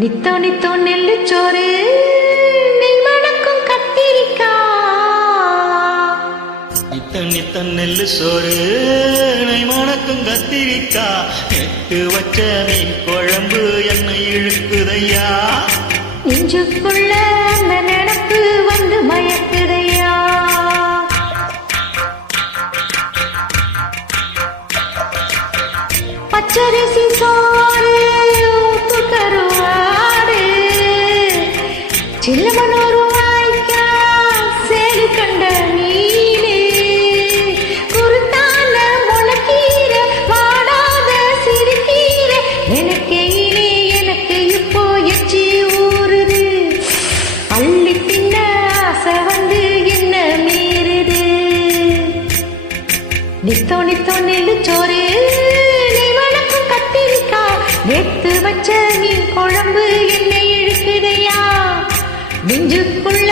நித்தோ நித்தோ நெல்லு சோறு நெய் மணக்கும் கத்திரிக்கா. நித்தோ நித்தோ நெல்லு சோறு நெய் மணக்கும் கத்திரிக்கா. நெட்டு வச்ச மீன் குழம்பு என்னை இழுக்குதையா. நெஞ்சுக்குள்ள அந்த நினப்பு வந்து மயக்குதையா. பச்சரிசி சோறு உப்பு கருவாடு சில்லமனூர் வாய்க்கா சேடு கண்ட மீனு குருத்தான முளக்கீர வாடாத சிறுகீர எனக்கையிலே எனக்கு இப்போ எச்சி ஊறுது. அள்ளி தின்ன ஆசை வந்து என்ன மீறுது. நித்தோ நித்தோ நெல்லு சோறு நேத்து வச்ச மீன் குழம்பு என்னை இழுக்குதையா. நெஞ்சுக்குள்ள